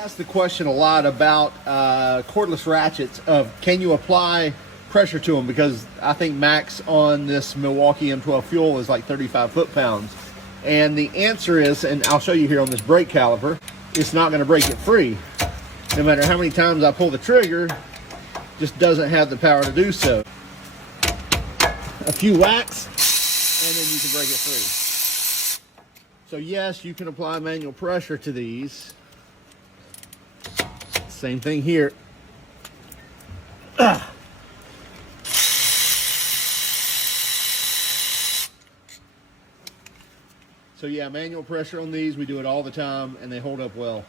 Asked the question a lot about cordless ratchets of can you apply pressure to them, because I think max on this Milwaukee M12 fuel is like 35 foot-pounds. And the answer is, and I'll show you here on this brake caliper, it's not going to break it free. No matter how many times I pull the trigger, just doesn't have the power to do so. A few whacks and then you can break it free. So yes, you can apply manual pressure to these. Same thing here. So yeah, manual pressure on these, we do it all the time and they hold up well.